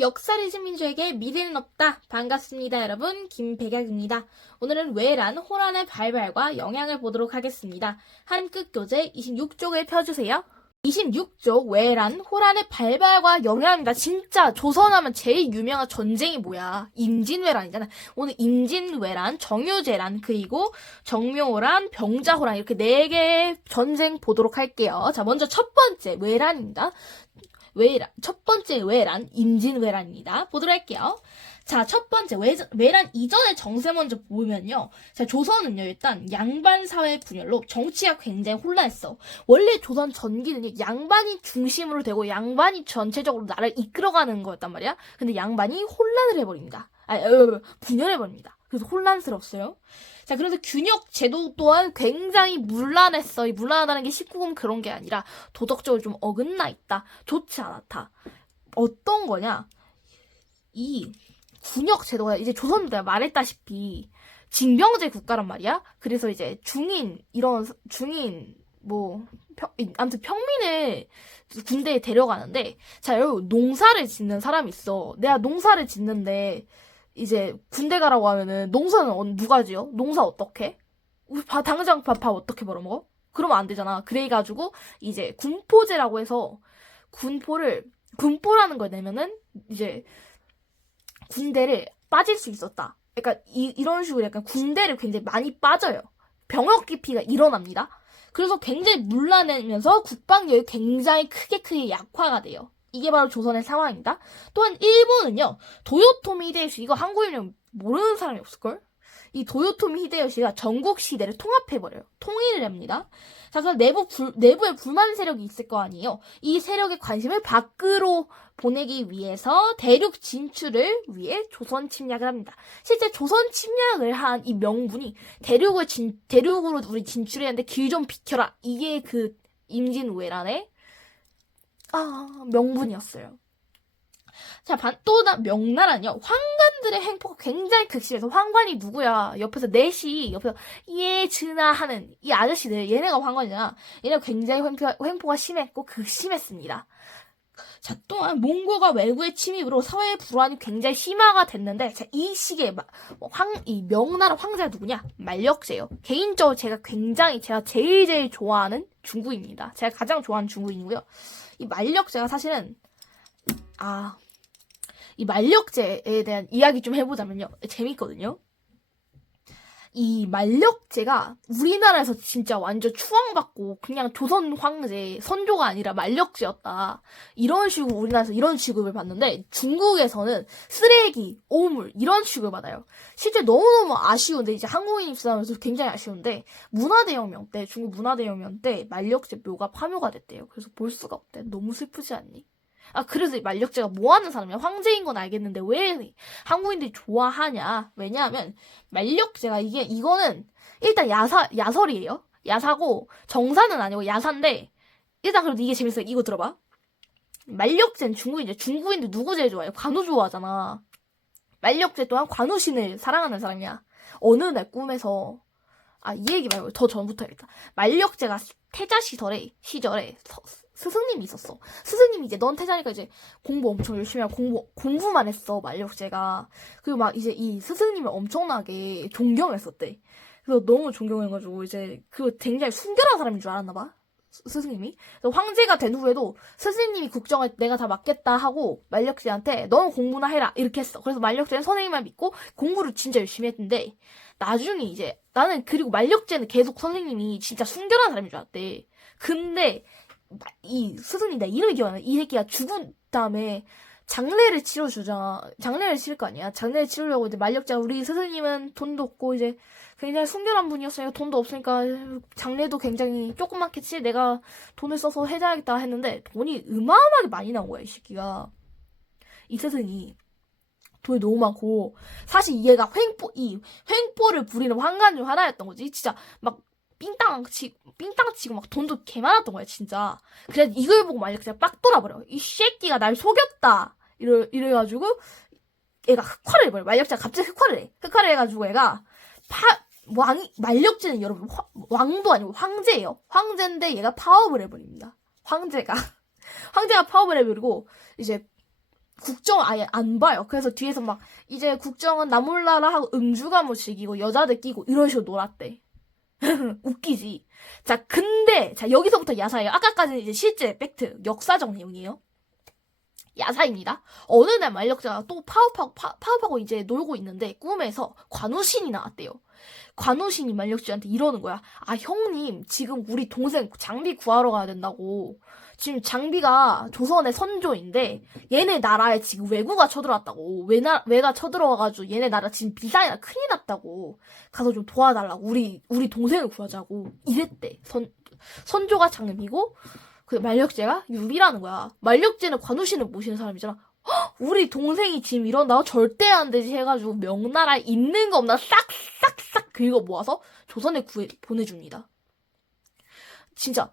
역사를 잊은 민주에게 미래는 없다. 반갑습니다, 여러분. 김백약입니다. 오늘은 외란, 호란의 발발과 영향을 보도록 하겠습니다. 한끝 교재 26쪽을 펴주세요. 26쪽 외란, 호란의 발발과 영향입니다. 진짜 조선하면 제일 유명한 전쟁이 뭐야? 임진왜란이잖아. 오늘 임진왜란, 정유재란, 그리고 정묘호란, 병자호란 이렇게 4개의 전쟁 보도록 할게요. 자, 먼저 첫 번째 외란입니다. 첫 번째 외란, 임진왜란입니다. 보도록 할게요. 자, 첫 번째, 외란 이전의 정세 먼저 보면요. 자, 조선은요, 일단 양반사회 분열로 정치가 굉장히 혼란했어. 원래 조선 전기는요, 양반이 중심으로 되고 양반이 전체적으로 나라를 이끌어가는 거였단 말이야. 근데 양반이 혼란을 해버립니다. 분열해버립니다. 그래서 혼란스럽어요. 자, 그래서 균역 제도 또한 굉장히 문란했어. 이 문란하다는 게 19금 그런 게 아니라 도덕적으로 좀 어긋나 있다. 좋지 않았다. 어떤 거냐? 이 군역 제도가 이제 조선도 내가 말했다시피 징병제 국가란 말이야. 그래서 이제 아무튼 평민을 군대에 데려가는데, 자, 여러분, 농사를 짓는 사람이 있어. 내가 농사를 짓는데, 이제 군대 가라고 하면은 농사는 누가 지어? 농사 어떻게? 당장 밥 어떻게 벌어먹어? 그러면 안 되잖아. 그래가지고 이제 군포제라고 해서 군포라는 걸 내면은 이제 군대를 빠질 수 있었다. 그러니까 이런 식으로 약간 군대를 굉장히 많이 빠져요. 병역 기피가 일어납니다. 그래서 굉장히 문란해면서 국방력이 굉장히 크게 약화가 돼요. 이게 바로 조선의 상황입니다. 또한 일본은요, 도요토미 히데요시, 이거 한국인은 모르는 사람이 없을걸? 이 도요토미 히데요시가 전국 시대를 통합해버려요. 통일을 합니다. 자, 그래서 내부에 불만 세력이 있을 거 아니에요. 이 세력의 관심을 밖으로 보내기 위해서 대륙 진출을 위해 조선 침략을 합니다. 실제 조선 침략을 한 이 명분이 대륙으로 우리 진출해야 하는데 길 좀 비켜라. 이게 그 임진왜란의 명분이었어요. 자, 명나라는요, 황관들의 행포가 굉장히 극심해서, 황관이 누구야? 옆에서 하는 이 아저씨들, 얘네가 황관이잖아. 얘네가 굉장히 횡포가 심했고 극심했습니다. 자, 또한 몽고가 외구의 침입으로 사회의 불안이 굉장히 심화가 됐는데, 자, 이 시기에 이 명나라 황제가 누구냐? 만력제예요. 개인적으로 제가 제일 좋아하는 중국입니다. 제가 가장 좋아하는 중국인이고요. 이 만력제가 사실은 이 만력제에 대한 이야기 좀 해보자면요. 재밌거든요. 이 만력제가 우리나라에서 진짜 완전 추앙받고 그냥 조선 황제 선조가 아니라 만력제였다. 이런 식으로 우리나라에서 이런 취급을 받는데 중국에서는 쓰레기, 오물 이런 취급을 받아요. 실제 너무너무 아쉬운데 이제 한국인 입장에서 굉장히 아쉬운데 중국 문화대혁명 때 만력제 묘가 파묘가 됐대요. 그래서 볼 수가 없대. 너무 슬프지 않니? 그래서 이 만력제가 뭐 하는 사람이야? 황제인 건 알겠는데 왜 한국인들이 좋아하냐? 왜냐하면 만력제가 이거는 일단 야설이에요. 야사고 정사는 아니고 야사인데 일단 그래도 이게 재밌어요. 이거 들어봐. 만력제는 중국인들 누구 제일 좋아해요? 관우 좋아하잖아. 만력제 또한 관우신을 사랑하는 사람이야. 어느 날 꿈에서 이 얘기 말고 더 전부터 해야겠다. 만력제가 태자 시절에 스승님이 있었어. 스승님이 이제 넌 태자니까 이제 공부 엄청 열심히 하고 공부만 했어, 만력제가. 그리고 막 이제 이 스승님을 엄청나게 존경했었대. 그래서 너무 존경해가지고 이제 굉장히 순결한 사람인 줄 알았나 봐. 스승님이. 그래서 황제가 된 후에도 스승님이 국정을 내가 다 맡겠다 하고 만력제한테 너는 공부나 해라 이렇게 했어. 그래서 만력제는 선생님만 믿고 공부를 진짜 열심히 했는데 나중에 이제 그리고 만력제는 계속 선생님이 진짜 순결한 사람인 줄 알았대. 근데 이 스승님, 나 이름이 기억 안 나. 이 새끼가 죽은 다음에 장례를 치러주잖아. 장례를 치를 거 아니야. 장례를 치르려고 이제 만력제가 우리 스승님은 돈도 없고 이제 굉장히 순결한 분이었으니까 돈도 없으니까 장례도 굉장히 조그맣겠지. 내가 돈을 써서 해줘야겠다 했는데 돈이 어마어마하게 많이 나온 거야, 이 새끼가. 이 스승이. 돈이 너무 많고 사실 얘가 횡포를 부리는 황간 중 하나였던 거지. 진짜 막 삥땅 치고 막 돈도 개 많았던 거야, 진짜. 그래서 이걸 보고 만력제가 빡 돌아버려. 이 새끼가 날 속였다. 이래가지고 얘가 흑화를 해버려. 만력제가 갑자기 흑화를 해. 흑화를 해가지고 얘가 만력제는 여러분 왕도 아니고 황제예요. 황제인데 얘가 파업을 해버립니다. 황제가 파업을 해버리고 이제 국정 아예 안 봐요. 그래서 뒤에서 막 이제 국정은 나 몰라라 하고 음주가무 즐기고 여자들 끼고 이런 식으로 놀았대. 웃기지. 자, 근데 자 여기서부터 야사예요. 아까까지는 이제 실제 팩트, 역사적 내용이에요. 야사입니다. 어느 날 만력자가 또 파업하고 이제 놀고 있는데 꿈에서 관우신이 나왔대요. 관우신이 만력자한테 이러는 거야. 아, 형님, 지금 우리 동생 장비 구하러 가야 된다고. 지금 장비가 조선의 선조인데 얘네 나라에 지금 왜구가 쳐들어왔다고. 왜가 쳐들어와가지고 얘네 나라 지금 비상이나 큰일 났다고. 가서 좀 도와달라고. 우리 동생을 구하자고. 이랬대. 선조가 장비고 그 만력제가 유비라는 거야. 만력제는 관우신을 모시는 사람이잖아. 헉, 우리 동생이 지금 이런다? 절대 안 되지 해가지고 명나라에 있는 거 없나 싹싹싹 긁어 모아서 조선에 보내줍니다. 진짜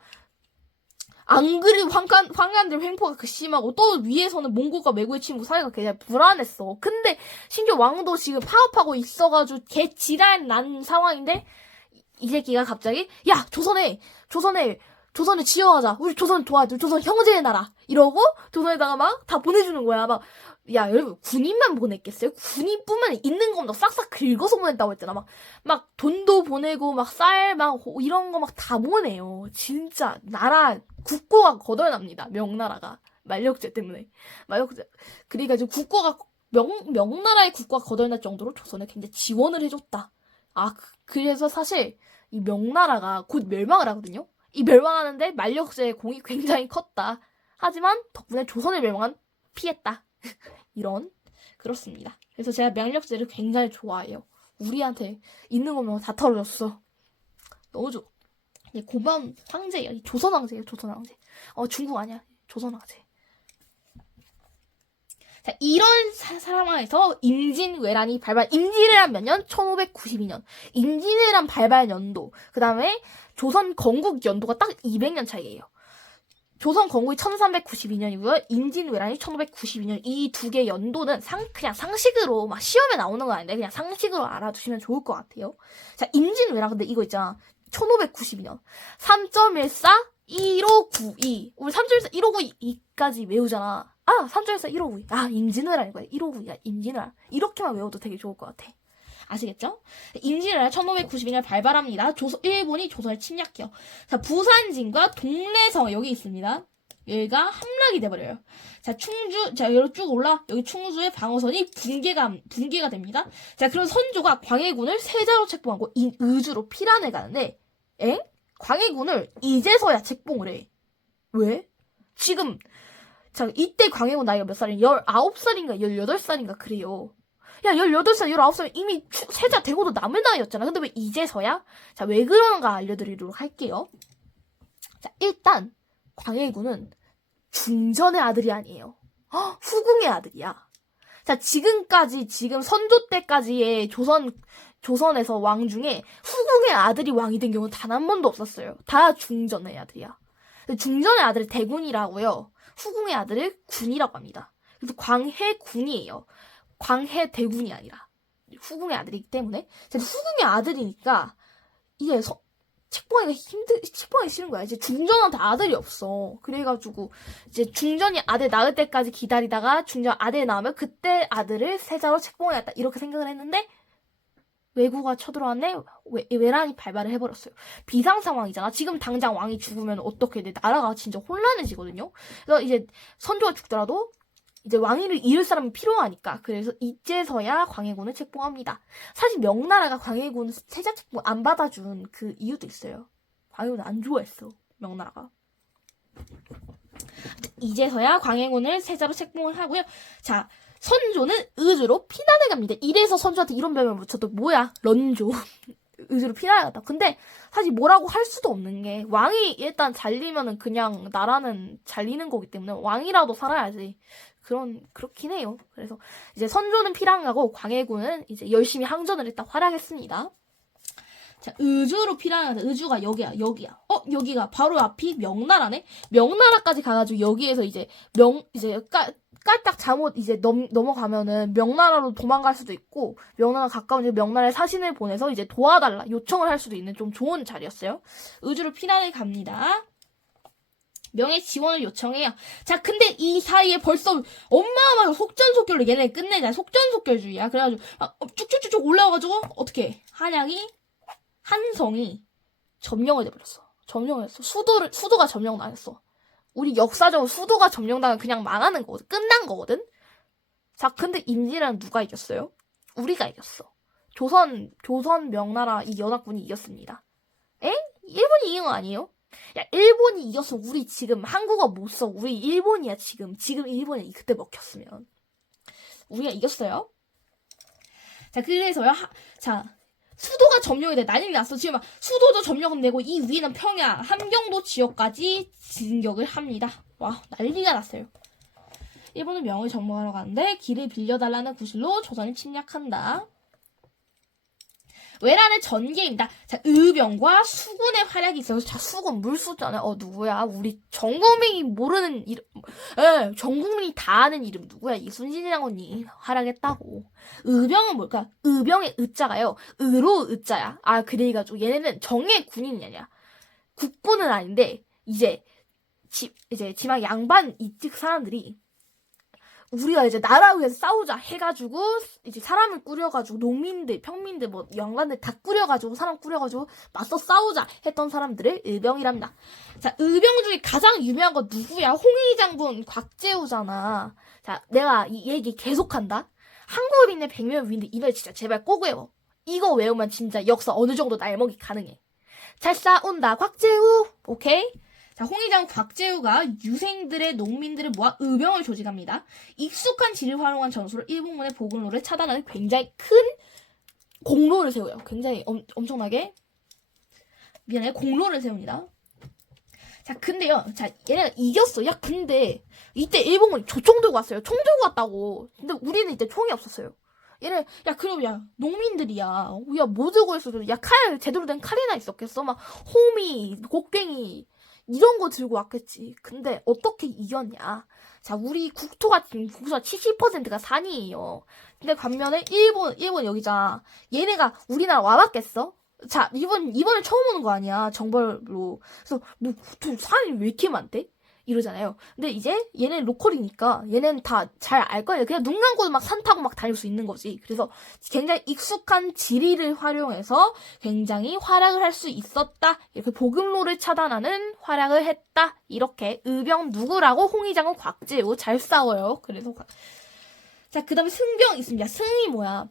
안 그래도 황간들 횡포가 그 심하고 또 위에서는 몽골과 왜구의 친구 사이가 굉장히 불안했어. 근데 심지어 왕도 지금 파업하고 있어가지고 개 지랄 난 상황인데 이 새끼가 갑자기 야 조선에 지어하자. 우리 조선 도와줘. 조선 형제의 나라. 이러고 조선에다가 막 다 보내주는 거야. 막 야 여러분 군인만 보냈겠어요? 군인뿐만 있는 거 막 싹싹 긁어서 보냈다고 했잖아. 막 돈도 보내고 막 쌀 막 이런 거 막 다 보내요. 진짜 나라 국고가 거덜납니다. 명나라가 만력제 때문에 그래가지고 국고가 명나라의 국고가 거덜날 정도로 조선에 굉장히 지원을 해줬다. 아 그래서 사실 이 명나라가 곧 멸망을 하거든요. 이 멸망하는데 만력제의 공이 굉장히 컸다. 하지만 덕분에 조선의 멸망은 피했다. 그렇습니다. 그래서 제가 만력제를 굉장히 좋아해요. 우리한테 있는 거면 다 털어줬어. 너무 좋아. 고마운 황제예요. 조선 황제예요. 조선 황제. 중국 아니야. 조선 황제. 자, 이런 상황에서 임진왜란이 임진왜란 몇 년? 1592년. 임진왜란 발발 연도. 그 다음에 조선 건국 연도가 딱 200년 차이예요. 조선 건국이 1392년이고요. 임진왜란이 1592년. 이 두 개 연도는 그냥 상식으로 막 시험에 나오는 건 아닌데 그냥 상식으로 알아두시면 좋을 것 같아요. 자, 임진왜란 근데 이거 있잖아. 1592년. 3.14 1592. 우리 3.14 1592까지 외우잖아. 3.14 1592. 임진왜란인 거야. 1592야. 임진왜란. 이렇게만 외워도 되게 좋을 것 같아. 아시겠죠? 임진왜란 1592년 발발합니다. 일본이 조선을 침략해요. 자, 부산진과 동래성 여기 있습니다. 여기가 함락이 돼버려요. 자, 여기 쭉 올라. 여기 충주의 방어선이 붕괴가 됩니다. 자, 그럼 선조가 광해군을 세자로 책봉하고 의주로 피란에 가는데, 광해군을 이제서야 책봉을 해. 왜? 지금, 자, 이때 광해군 나이가 몇 살이냐? 19살인가 18살인가 그래요. 야, 18살, 19살 이미 세자 되고도 남의 나이였잖아. 근데 왜 이제서야? 자, 왜 그런가 알려드리도록 할게요. 자, 일단 광해군은 중전의 아들이 아니에요. 후궁의 아들이야. 자, 지금 선조 때까지의 조선에서 왕 중에 후궁의 아들이 왕이 된 경우는 단 한 번도 없었어요. 다 중전의 아들이야. 중전의 아들을 대군이라고요. 후궁의 아들을 군이라고 합니다. 그래서 광해군이에요. 광해대군이 아니라 후궁의 아들이기 때문에 후궁의 아들이니까 이게 책봉하기 싫은 거야. 이제 중전한테 아들이 없어. 그래가지고 이제 중전이 아들 낳을 때까지 기다리다가 중전 아들 낳으면 그때 아들을 세자로 책봉해야겠다 이렇게 생각을 했는데 왜구가 쳐들어왔네. 왜란이 발발을 해버렸어요. 비상 상황이잖아. 지금 당장 왕이 죽으면 어떻게 돼? 나라가 진짜 혼란해지거든요. 그래서 이제 선조가 죽더라도 이제 왕위를 잃을 사람이 필요하니까 그래서 이제서야 광해군을 책봉합니다. 사실 명나라가 광해군 세자 책봉 안 받아준 그 이유도 있어요. 광해군을 안 좋아했어. 명나라가. 이제서야 광해군을 세자로 책봉을 하고요. 자, 선조는 의주로 피난을 갑니다. 이래서 선조한테 이런 별명을 붙여도 뭐야? 런조. 의주로 피난을 갔다. 근데 사실 뭐라고 할 수도 없는 게 왕이 일단 잘리면은 그냥 나라는 잘리는 거기 때문에 왕이라도 살아야지. 그렇긴 해요. 그래서 이제 선조는 피난 가고 광해군은 이제 열심히 항전을 했다 활약했습니다. 자, 의주로 피난하자. 의주가 여기야. 여기가 바로 앞이 명나라네. 명나라까지 가가지고 여기에서 이제 깔딱 잘못 이제 넘어가면은 명나라로 도망갈 수도 있고 명나라 가까운 이제 명나라에 사신을 보내서 이제 도와달라 요청을 할 수도 있는 좀 좋은 자리였어요. 의주로 피난을 갑니다. 명예 지원을 요청해요. 자, 근데 이 사이에 벌써 엄마가 속전속결로 얘네 끝내자. 속전속결주의야. 그래가지고 쭉쭉쭉쭉 올라와가지고 어떻게 한성이 점령을 해버렸어. 점령을 했어. 수도가 점령당했어. 우리 역사적으로 수도가 점령당하면 그냥 망하는 거거든. 끝난 거거든. 자, 근데 임진왜란 누가 이겼어요? 우리가 이겼어. 조선 명나라 이 연합군이 이겼습니다. 에? 일본이 이긴 거 아니에요? 야, 일본이 이겼어. 우리 지금 한국어 못 써. 우리 일본이야, 지금. 지금 일본이 그때 먹혔으면. 우리가 이겼어요. 자, 그래서요. 자, 수도가 점령이 돼. 난리 났어. 지금 막 수도도 점령은 되고, 이 위는 평야, 함경도 지역까지 진격을 합니다. 와, 난리가 났어요. 일본은 명을 정복하러 가는데, 길을 빌려달라는 구실로 조선이 침략한다. 외란의 전개입니다. 자, 의병과 수군의 활약이 있어서, 자, 수군 물수잖아요. 누구야? 우리 전 국민이 모르는 이름, 전 국민이 다 아는 이름 누구야? 이순신 장군이 활약했다고. 의병은 뭘까? 의병의 의자가요. 의로 의자야. 그래가지고 얘네는 정예 군인이 아니야. 국군은 아닌데, 이제 지방 양반 이쪽 사람들이 우리가 이제 나라 위해서 싸우자 해가지고 이제 사람을 꾸려가지고 농민들, 평민들, 뭐 양반들 다 꾸려가지고 사람 꾸려가지고 맞서 싸우자 했던 사람들을 의병이랍니다. 자, 의병 중에 가장 유명한 거 누구야? 홍위 장군 곽재우잖아. 자, 내가 이 얘기 계속한다. 한국인의 백명 위인데 이걸 진짜 제발 꼭 외워. 이거 외우면 진짜 역사 어느 정도 날먹이 가능해. 잘 싸운다 곽재우. 오케이? 자, 홍위장 곽재우가 유생들의 농민들을 모아 의병을 조직합니다. 익숙한 지를 활용한 전술로 일본군의 보급로를 차단하는 굉장히 큰 공로를 세워요. 굉장히 엄청나게 공로를 세웁니다. 자, 근데요. 자, 얘네가 이겼어. 야, 근데 이때 일본군이 조총 들고 왔어요. 총 들고 왔다고. 근데 우리는 이때 총이 없었어요. 얘네, 야, 그럼, 야, 농민들이야. 야, 뭐 들고 있어도, 야, 제대로 된 칼이나 있었겠어? 막, 호미, 곡괭이, 이런 거 들고 왔겠지. 근데 어떻게 이겼냐? 자, 우리 국토가 지금 70%가 산이에요. 근데 반면에 일본 여기잖아. 얘네가 우리나라 와봤겠어? 자, 이번에 처음 오는 거 아니야. 정벌로. 그래서 뭐 국토 산이 왜 이렇게 많대? 이러잖아요. 근데 이제 얘네 로컬이니까 얘네는 다 잘 알 거예요. 그냥 눈 감고도 막 산 타고 막 다닐 수 있는 거지. 그래서 굉장히 익숙한 지리를 활용해서 굉장히 활약을 할 수 있었다. 이렇게 보급로를 차단하는 활약을 했다. 이렇게 의병 누구라고? 홍위장군 곽재우. 잘 싸워요. 그래서 자, 그 다음에 승병 있습니다. 승이 뭐야?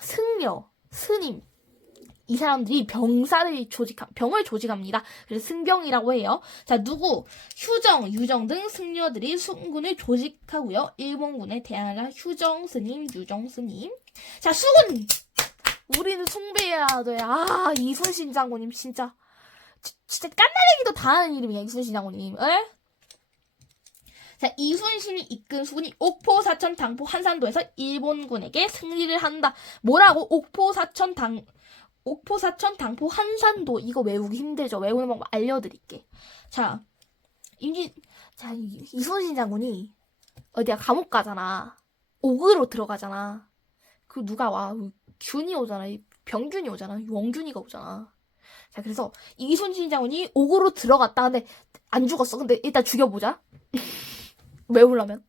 승려, 스님. 이 사람들이 병을 조직합니다. 그래서 승병이라고 해요. 자, 누구? 휴정, 유정 등 승려들이 수군을 조직하고요. 일본군에 대항할 휴정 스님, 유정 스님. 자, 수군! 우리는 숭배해야 돼. 이순신 장군님, 진짜 깐달래기도 다 하는 이름이야, 이순신 장군님. 에? 자, 이순신이 이끈 수군이 옥포, 사천, 당포, 한산도에서 일본군에게 승리를 한다. 뭐라고? 옥포, 사천, 당포, 한산도. 이거 외우기 힘들죠? 외우는 방법 알려드릴게. 자, 이순신 장군이 어디야 감옥 가잖아. 옥으로 들어가잖아. 그 누가 와? 균이 오잖아. 병균이 오잖아. 원균이가 오잖아. 자, 그래서 이순신 장군이 옥으로 들어갔다. 근데 안 죽었어. 근데 일단 죽여보자. 외우려면.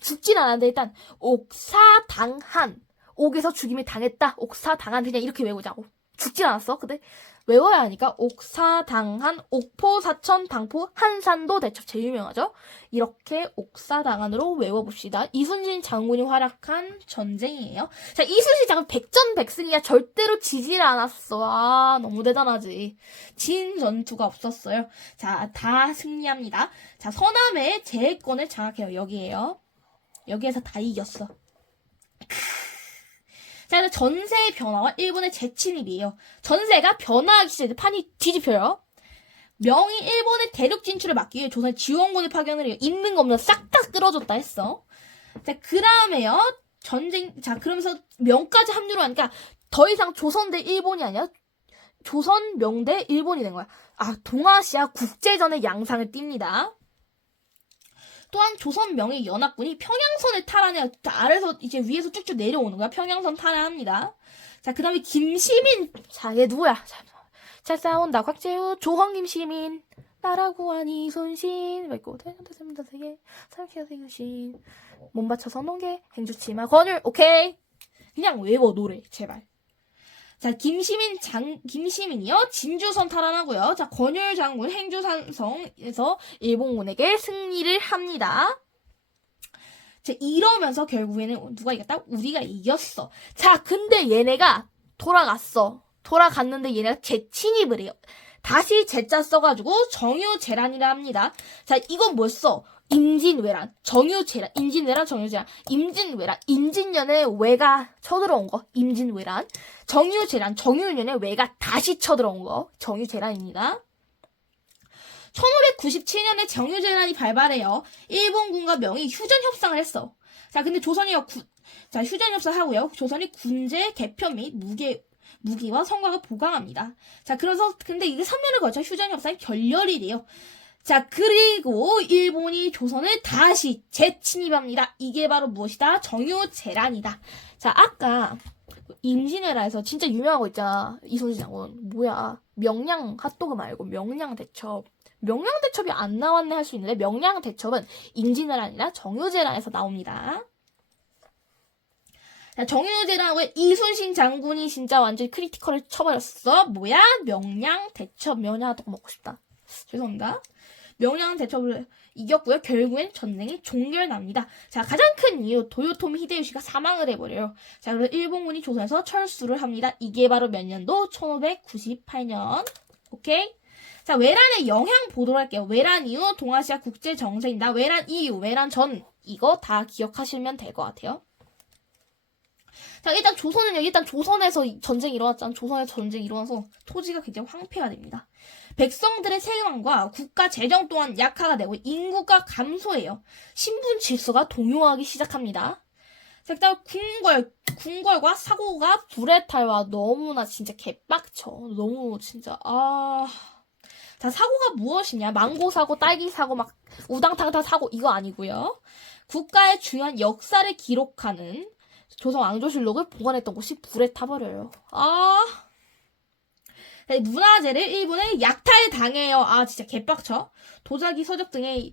죽진 않았는데 일단 옥사당한. 옥에서 죽임을 당했다. 옥사당한. 그냥 이렇게 외우자고. 죽진 않았어. 근데 외워야 하니까 옥사당한, 옥포, 사천, 당포, 한산도 대첩 제일 유명하죠. 이렇게 옥사당한으로 외워봅시다. 이순신 장군이 활약한 전쟁이에요. 자, 이순신 장군 백전백승이야. 절대로 지질 않았어. 너무 대단하지. 진 전투가 없었어요. 자, 다 승리합니다. 자, 서남의 제해권을 장악해요. 여기에요. 여기에서 다 이겼어. 자, 전세의 변화와 일본의 재침입이에요. 전세가 변화하기 시작해 판이 뒤집혀요. 명이 일본의 대륙 진출을 막기 위해 조선에 지원군을 파견을 해요. 있는 거 없는 싹 다 끌어줬다 했어. 자, 그 다음에요. 그러면서 명까지 합류를 하니까 더 이상 조선 대 일본이 아니라 조선, 명 대 일본이 된 거야. 동아시아 국제전의 양상을 띱니다. 또한 조선 명의 연합군이 평양선을 탈환해 아래서 이제 위에서 쭉쭉 내려오는 거야. 평양선 탈환합니다. 자, 그 다음에 김시민. 자, 얘 누구야? 잘 싸운다. 곽재우, 조헌 김시민. 나라고 하니 손신 맺고 대전대습니다 세계 삼키가 생신 몸 바쳐서 농계 행주치마 권율 오케이 그냥 외워 노래 제발. 자 김시민이요 진주선 탈환하고요. 자 권율 장군 행주산성에서 일본군에게 승리를 합니다. 자 이러면서 결국에는 누가 이겼다? 우리가 이겼어. 자 근데 얘네가 돌아갔는데 얘네가 재침입을 해요. 다시 제자 써가지고 정유재란이라 합니다. 자, 이건 뭐였어? 임진왜란, 정유재란, 임진왜란, 정유재란, 임진왜란, 임진년에 왜가 쳐들어온 거, 임진왜란, 정유재란, 정유년에 왜가 다시 쳐들어온 거, 정유재란입니다. 1597년에 정유재란이 발발해요. 일본군과 명이 휴전협상을 했어. 자, 근데 조선이 자, 휴전협상하고요. 조선이 군제 개편 및 무기와 성곽을 보강합니다. 자, 그래서 근데 이게 3년을 걸쳐 휴전협상이 결렬이 돼요. 자, 그리고 일본이 조선을 다시 재침입합니다. 이게 바로 무엇이다? 정유재란이다. 자, 아까 임진왜란에서 진짜 유명한 거 있잖아. 이순신 장군. 뭐야? 명량 핫도그 말고 명량대첩. 명량대첩이 안 나왔네 할 수 있는데 명량대첩은 임진왜란이나 정유재란에서 나옵니다. 자, 정유재라고 이순신 장군이 진짜 완전 크리티컬을 쳐버렸어. 뭐야? 명량대첩. 명량핫도그 먹고 싶다. 죄송합니다. 명량대첩을 이겼고요. 결국엔 전쟁이 종결납니다. 자, 가장 큰 이유 도요토미 히데요시가 사망을 해버려요. 자, 그래서 일본군이 조선에서 철수를 합니다. 이게 바로 몇 년도? 1598년. 오케이? 자, 외란의 영향 보도록 할게요. 외란 이후 동아시아 국제 정세입니다. 외란 이후, 외란 전 이거 다 기억하시면 될 것 같아요. 자, 일단 조선은요. 일단 조선에서 전쟁이 일어났잖아. 조선에서 전쟁이 일어나서 토지가 굉장히 황폐가 됩니다. 백성들의 생활과 국가 재정 또한 약화가 되고 인구가 감소해요. 신분 질서가 동요하기 시작합니다. 자, 일단 궁궐과 사고가 불에 탈와 너무나 진짜 개빡쳐. 너무 진짜 자, 사고가 무엇이냐? 망고 사고, 딸기 사고, 막 우당탕탕 사고 이거 아니고요. 국가의 중요한 역사를 기록하는 조선 왕조실록을 보관했던 곳이 불에 타버려요. 문화재를 일본에 약탈당해요. 진짜 개빡쳐. 도자기, 서적 등의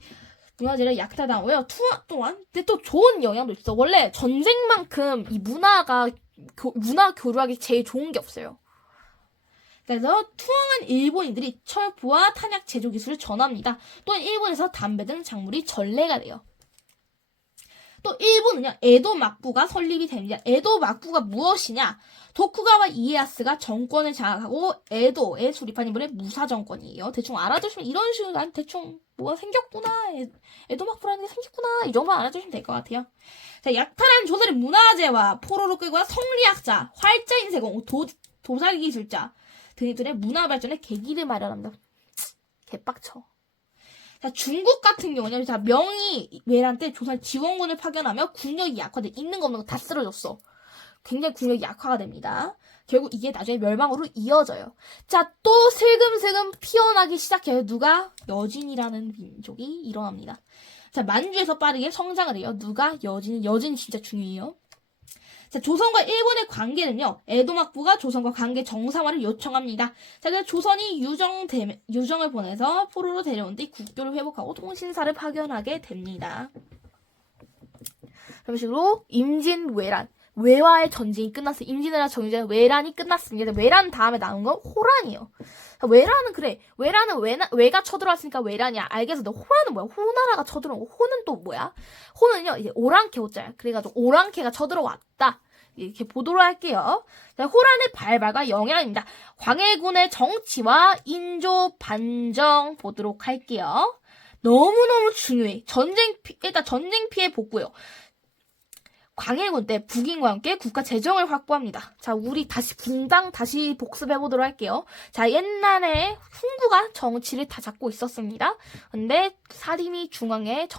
문화재를 약탈당하고요. 또한 근데 또 좋은 영향도 있어. 원래 전쟁만큼 이 문화 교류하기 제일 좋은 게 없어요. 그래서 투항한 일본인들이 철부와 탄약 제조 기술을 전합니다. 또한 일본에서 담배 등 작물이 전래가 돼요. 또 일본은요, 에도 막부가 설립이 됩니다. 에도 막부가 무엇이냐? 도쿠가와 이에야스가 정권을 장악하고 에도에 수립한 인물의 무사 정권이에요. 대충 알아두시면 이런 식으로 난 대충 뭐가 생겼구나, 에도 막부라는 게 생겼구나 이 정도만 알아두시면 될 것 같아요. 자, 약탈한 조선의 문화재와 포로로 끌고 와 성리학자, 활자인세공, 도자기 기술자 등들의 문화 발전의 계기를 마련합니다. 개빡쳐. 자, 중국 같은 경우는 자, 명이 외란 때 조선 지원군을 파견하며 국력이 약화돼 있는 거 없는 거 다 쓰러졌어. 굉장히 국력이 약화가 됩니다. 결국 이게 나중에 멸망으로 이어져요. 자, 또 슬금슬금 피어나기 시작해요. 누가? 여진이라는 민족이 일어납니다. 자, 만주에서 빠르게 성장을 해요. 누가? 여진이 진짜 중요해요. 자, 조선과 일본의 관계는요, 에도 막부가 조선과 관계 정상화를 요청합니다. 자, 그래서 조선이 유정을 보내서 포로로 데려온 뒤 국교를 회복하고 통신사를 파견하게 됩니다. 그런 식으로 임진왜란, 외화의 전쟁이 끝났어요. 임진왜란, 정유재란, 외란이 끝났습니다. 외란 다음에 나온 건 호란이에요. 외란은 그래. 외란은 외가 쳐들어왔으니까 외란이야. 알겠어. 너 호란은 뭐야? 호나라가 쳐들어온 거. 호는 또 뭐야? 호는요, 이제 오랑캐 호자야. 그래가지고 오랑캐가 쳐들어왔다. 이렇게 보도록 할게요. 자, 호란의 발발과 영향입니다. 광해군의 정치와 인조 반정 보도록 할게요. 너무너무 중요해. 일단 전쟁 피해 복구요. 광해군 때 북인과 함께 국가 재정을 확보합니다. 자, 우리 분당 다시 복습해보도록 할게요. 자, 옛날에 훈구가 정치를 다 잡고 있었습니다. 근데 사림이 중앙에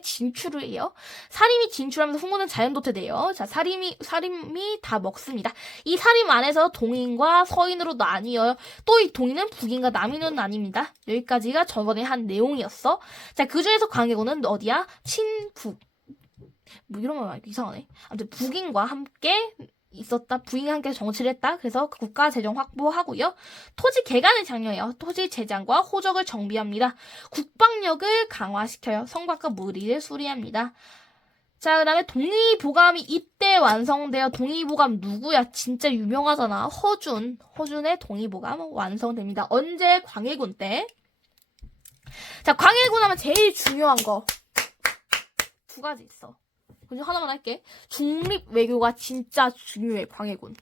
진출을 해요. 사림이 진출하면서 훈구는 자연도태돼요. 자, 사림이 다 먹습니다. 이 사림 안에서 동인과 서인으로 나뉘어요. 또 이 동인은 북인과 남인으로 나뉩니다. 여기까지가 저번에 한 내용이었어. 자, 그 중에서 광해군은 어디야? 친북. 뭐 이런 거 이상하네. 아무튼 북인과 함께 있었다. 부인과 함께 정치를 했다. 그래서 국가 재정 확보하고요. 토지 개간을 장려해요. 토지 재장과 호적을 정비합니다. 국방력을 강화시켜요. 성곽과 무리를 수리합니다. 자, 그 다음에 동의보감이 이때 완성되어. 동의보감 누구야? 진짜 유명하잖아. 허준의 동의보감 완성됩니다. 언제? 광해군 때. 자, 광해군 하면 제일 중요한 거 두 가지 있어. 그중 하나만 할게. 중립 외교가 진짜 중요해, 광해군.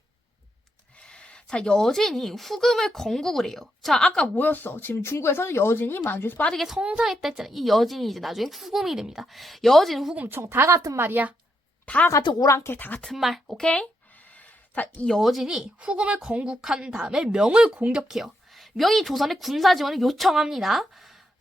자, 여진이 후금을 건국을 해요. 자, 아까 뭐였어? 지금 중국에서 여진이 만주에서 빠르게 성장했다 했잖아. 이 여진이 이제 나중에 후금이 됩니다. 여진, 후금, 청 다 같은 말이야. 다 같은 오랑캐, 다 같은 말. 오케이? 자, 이 여진이 후금을 건국한 다음에 명을 공격해요. 명이 조선에 군사 지원을 요청합니다.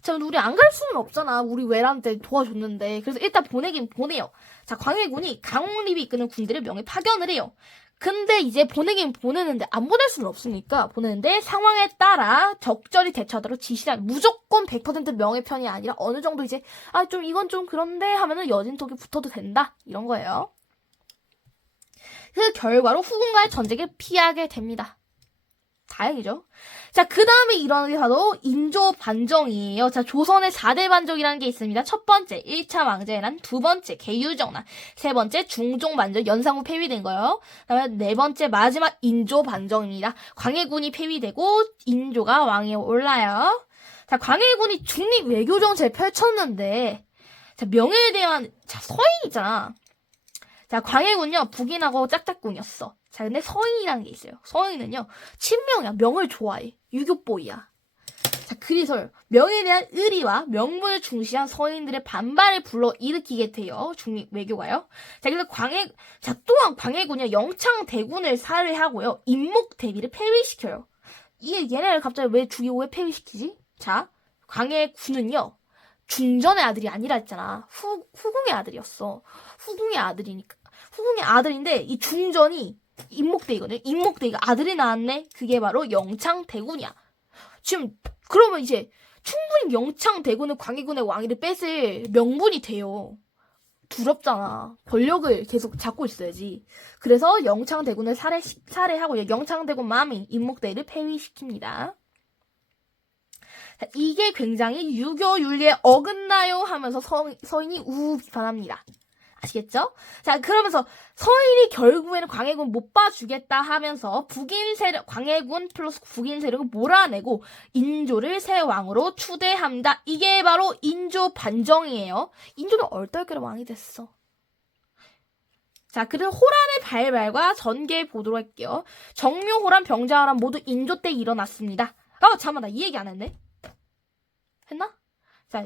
자, 우리 안 갈 수는 없잖아. 우리 외란 때 도와줬는데. 그래서 일단 보내긴 보내요. 자, 광해군이 강홍립이 이끄는 군대를 명에 파견을 해요. 근데 이제 보내긴 보내는데 안 보낼 수는 없으니까 보내는데 상황에 따라 적절히 대처하도록 지시를 무조건 100% 명예 편이 아니라 어느 정도 이제 좀 이건 좀 그런데 하면은 여진톡이 붙어도 된다. 이런 거예요. 그 결과로 후금과의 전쟁을 피하게 됩니다. 다행이죠. 자, 그 다음에 일어나는 게 바로 인조 반정이에요. 자, 조선의 4대 반정이라는 게 있습니다. 첫 번째, 1차 왕제의 난, 두 번째, 개유정난, 세 번째, 중종 반정, 연산군 폐위된 거예요. 그 다음에 네 번째, 마지막 인조 반정입니다. 광해군이 폐위되고, 인조가 왕위에 올라요. 자, 광해군이 중립 외교 정책을 펼쳤는데, 자, 명예에 대한, 자, 서인 있잖아. 자, 광해군요, 북인하고 짝짝꿍이었어. 자, 근데 서인이라는 게 있어요. 서인은요, 친명이야. 명을 좋아해. 유교보이야. 자, 그래서 명에 대한 의리와 명분을 중시한 서인들의 반발을 불러일으키게 돼요. 중립 외교가요. 자, 그래서 또한 광해군이 영창대군을 살해하고요. 임목대비를 폐위시켜요. 얘네를 갑자기 왜 죽이고 왜 폐위시키지? 자, 광해군은요, 중전의 아들이 아니라 했잖아. 후궁의 아들이었어. 후궁의 아들인데, 이 중전이 임목대이거든. 임목대이가 아들이 낳았네. 그게 바로 영창대군이야. 지금 그러면 이제 충분히 영창대군은 광해군의 왕위를 뺏을 명분이 돼요. 두렵잖아. 권력을 계속 잡고 있어야지. 그래서 영창대군을 살해하고 영창대군 맘이 임목대이를 폐위시킵니다. 자, 이게 굉장히 유교 윤리에 어긋나요 하면서 서인이 우우 비판합니다. 아시겠죠? 자, 그러면서 서인이 결국에는 광해군 못 봐주겠다 하면서 광해군 플러스 북인 세력을 몰아내고 인조를 새 왕으로 추대합니다. 이게 바로 인조 반정이에요. 인조는 얼떨결에 왕이 됐어. 자, 그래서 호란의 발발과 전개 보도록 할게요. 정묘, 호란, 병자호란 모두 인조 때 일어났습니다. 잠깐만, 나 이 얘기 안 했네? 했나? 자,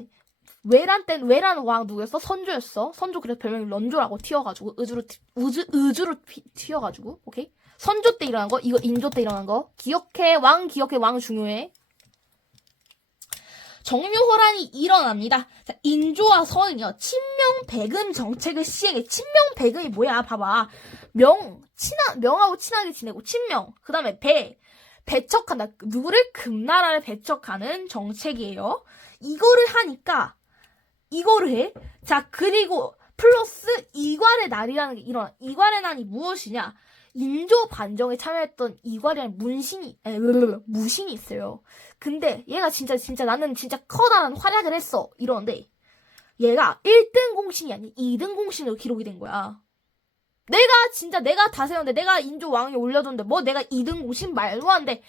외란 왕 누구였어? 선조였어. 선조 그래서 별명이 런조라고 튀어가지고 의주로 튀어가지고 오케이. 선조 때 일어난 거, 이거 인조 때 일어난 거 기억해. 왕 중요해. 정묘호란이 일어납니다. 자, 인조와 서인이요, 친명배금 정책을 시행해. 친명배금이 뭐야? 봐봐. 명하고 친하게 지내고 친명. 그 다음에 배척한다. 누구를? 금나라를 배척하는 정책이에요. 이거를 해. 자, 그리고 플러스 이괄의 날이라는 게 일어나. 이괄의 날이 무엇이냐? 인조 반정에 참여했던 이괄이라는 무신이 있어요. 근데 얘가 진짜 나는 진짜 커다란 활약을 했어. 이러는데 얘가 1등 공신이 아닌 2등 공신으로 기록이 된 거야. 내가 다 세웠는데, 내가 인조 왕위 올려줬는데, 내가 2등 공신 말도 안 돼.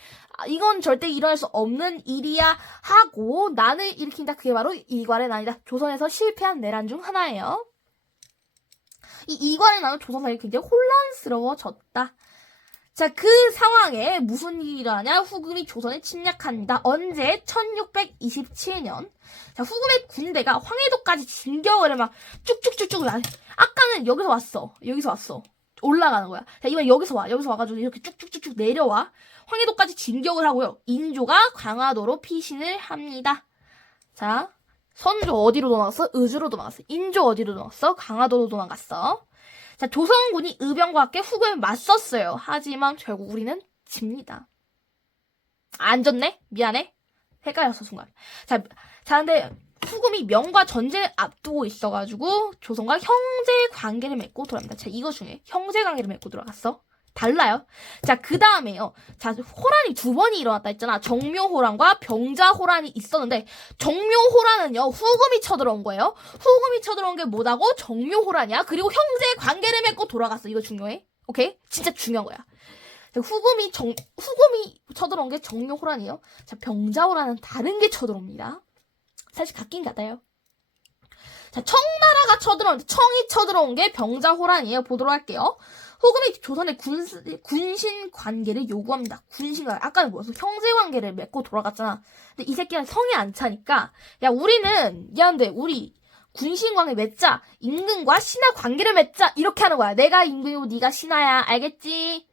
이건 절대 일어날 수 없는 일이야 하고 난을 일으킨다. 그게 바로 이괄의 난이다. 조선에서 실패한 내란 중 하나예요. 이 이괄의 난은 조선사람이 굉장히 혼란스러워졌다. 자, 그 상황에 무슨 일이 일어나냐? 후금이 조선에 침략합니다. 언제? 1627년. 자, 후금의 군대가 황해도까지 진격을 해. 막 쭉쭉쭉쭉. 아까는 여기서 왔어. 올라가는 거야. 자, 이번 여기서 와가지고 이렇게 쭉쭉쭉쭉 내려와. 황해도까지 진격을 하고요. 인조가 강화도로 피신을 합니다. 자, 선조 어디로 도망갔어? 의주로 도망갔어. 인조 어디로 도망갔어? 강화도로 도망갔어. 자, 조선군이 의병과 함께 후금에 맞섰어요. 하지만 결국 우리는 집니다. 안 졌네? 미안해. 헷갈렸어, 순간. 자, 근데 후금이 명과 전쟁을 앞두고 있어가지고 조선과 형제 관계를 맺고 돌아갑니다. 자, 이거 중에 형제 관계를 맺고 들어갔어. 달라요. 자, 그 다음에요. 자, 호란이 두 번이 일어났다 했잖아. 정묘호란과 병자호란이 있었는데, 정묘호란은요, 후금이 쳐들어온 거예요. 후금이 쳐들어온 게 뭐다고? 정묘호란이야. 그리고 형제의 관계를 맺고 돌아갔어. 이거 중요해. 오케이? 진짜 중요한 거야. 자, 후금이 쳐들어온 게 정묘호란이에요. 자, 병자호란은 다른 게 쳐들어옵니다. 사실 같긴 같아요. 자, 청나라가 청이 쳐들어온 게 병자호란이에요. 보도록 할게요. 후금이 조선의 군신 관계를 요구합니다. 군신 관계. 아까는 뭐였어? 형제 관계를 맺고 돌아갔잖아. 근데 이 새끼는 성에 안 차니까, 야, 우리는, 미안한데, 우리 군신 관계 맺자. 임금과 신하 관계를 맺자. 이렇게 하는 거야. 내가 임금이고 네가 신하야. 알겠지?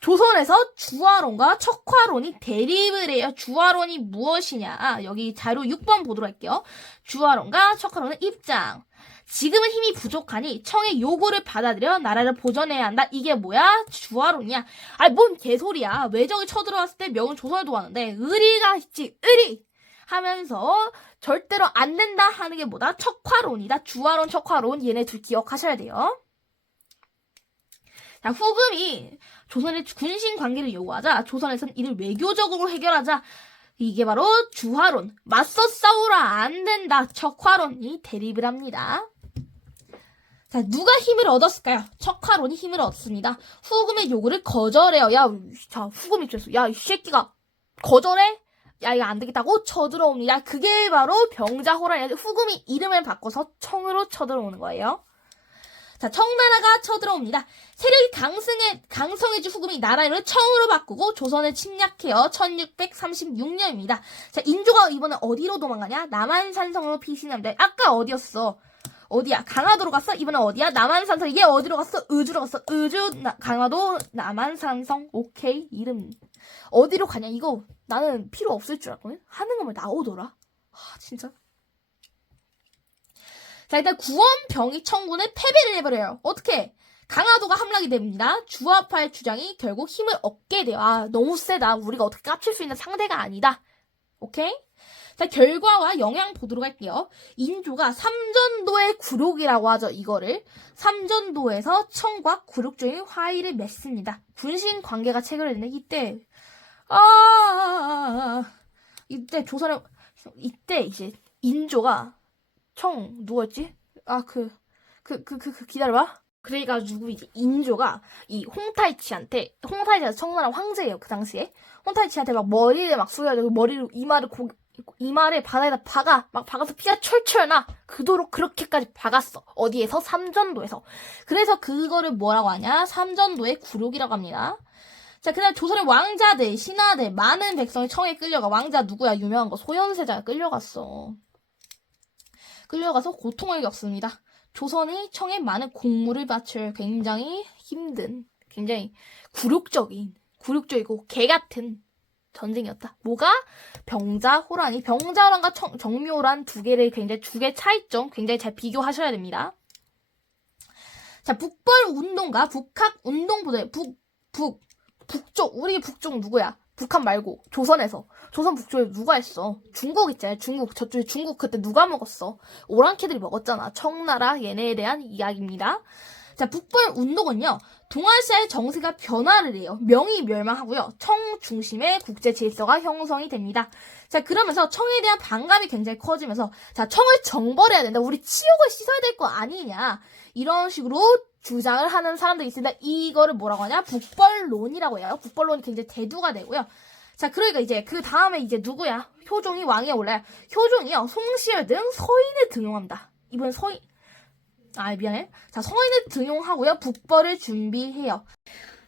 조선에서 주화론과 척화론이 대립을 해요. 주화론이 무엇이냐? 여기 자료 6번 보도록 할게요. 주화론과 척화론의 입장. 지금은 힘이 부족하니 청의 요구를 받아들여 나라를 보존해야 한다. 이게 뭐야? 주화론이야. 아니 뭔 개소리야. 외적이 쳐들어왔을 때 명은 조선을 도왔는데 의리가 있지. 의리! 하면서 절대로 안 된다 하는 게 뭐다? 척화론이다. 주화론, 척화론. 얘네 둘 기억하셔야 돼요. 자, 후금이 조선의 군신 관계를 요구하자 조선에서는 이를 외교적으로 해결하자. 이게 바로 주화론. 맞서 싸우라 안 된다. 척화론이 대립을 합니다. 자, 누가 힘을 얻었을까요? 척화론이 힘을 얻습니다. 후금의 요구를 거절해요. 야, 자, 후금이 그랬어. 야, 이 새끼가 거절해? 야, 이거 안 되겠다고 쳐들어옵니다. 그게 바로 병자호란이에요. 후금이 이름을 바꿔서 청으로 쳐들어오는 거예요. 자, 청나라가 쳐들어옵니다. 세력이 강성해진 후금이 나라를 청으로 바꾸고 조선을 침략해요. 1636년입니다. 자, 인조가 이번에 어디로 도망가냐? 남한산성으로 피신합니다. 아까 어디였어? 어디야? 강화도로 갔어? 이번에 어디야? 남한산성. 이게 어디로 갔어? 의주로 갔어. 강화도, 남한산성. 오케이. 이름. 어디로 가냐? 이거 나는 필요 없을 줄 알았거든? 하는 거면 나오더라. 진짜. 자, 일단 구원병이 청군을 패배를 해버려요. 어떻게? 강화도가 함락이 됩니다. 주화파의 주장이 결국 힘을 얻게 돼요. 아, 너무 세다. 우리가 어떻게 깝칠 수 있는 상대가 아니다. 오케이? 자, 결과와 영향 보도록 할게요. 인조가 삼전도의 굴욕이라고 하죠, 이거를. 삼전도에서 청과 굴욕적인 화의를 맺습니다. 군신 관계가 체결됐는데, 이때 이제 인조가 누구였지? 기다려봐. 그래가지고 이제 인조가 이 홍타이치가 청나라 황제예요, 그 당시에. 홍타이치한테 막 머리를 막 숙여가지고 머리를 이마를 바다에다 박아서 피가 철철 나. 그도록 그렇게까지 박았어. 어디에서? 삼전도에서. 그래서 그거를 뭐라고 하냐? 삼전도의 굴욕이라고 합니다. 자, 그다음 조선의 왕자들, 신하들, 많은 백성이 청에 끌려가. 왕자 누구야? 유명한 거. 소현세자가 끌려가서 고통을 겪습니다. 조선이 청에 많은 공물을 바칠 굉장히 힘든, 굉장히 굴욕적이고 개같은 전쟁이었다. 뭐가? 병자호란과 정묘호란 두 개의 차이점 굉장히 잘 비교하셔야 됩니다. 자, 북벌운동과 북학운동부대, 북쪽, 우리 북쪽 누구야? 북한 말고, 조선 북쪽에 누가 했어? 중국 있잖아요. 저쪽에 중국 그때 누가 먹었어? 오랑캐들이 먹었잖아. 청나라 얘네에 대한 이야기입니다. 자, 북벌운동은요, 동아시아의 정세가 변화를 해요. 명이 멸망하고요. 청 중심의 국제 질서가 형성이 됩니다. 자, 그러면서 청에 대한 반감이 굉장히 커지면서, 자, 청을 정벌해야 된다. 우리 치욕을 씻어야 될 거 아니냐. 이런 식으로 주장을 하는 사람들이 있습니다. 이거를 뭐라고 하냐? 북벌론이라고 해요. 북벌론이 굉장히 대두가 되고요. 자, 그러니까 이제 그 다음에 이제 누구야? 효종이 왕위에 올라요. 효종이요, 송시열 등 서인을 등용합니다. 이번 미안해. 자, 서인을 등용하고요. 북벌을 준비해요.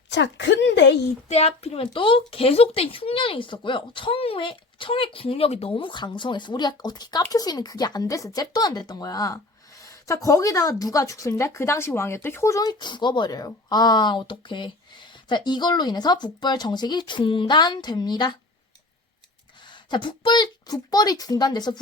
자, 근데 이때 하필이면 또 계속된 흉년이 있었고요. 청의 국력이 너무 강성했어. 우리가 어떻게 깝칠 수 있는 그게 안 됐어. 잽도 안 됐던 거야. 자, 거기다가 누가 죽습니다. 그 당시 왕이었던 효종이 죽어버려요. 어떡해. 자, 이걸로 인해서 북벌 정식이 중단됩니다. 자, 북벌이 중단돼서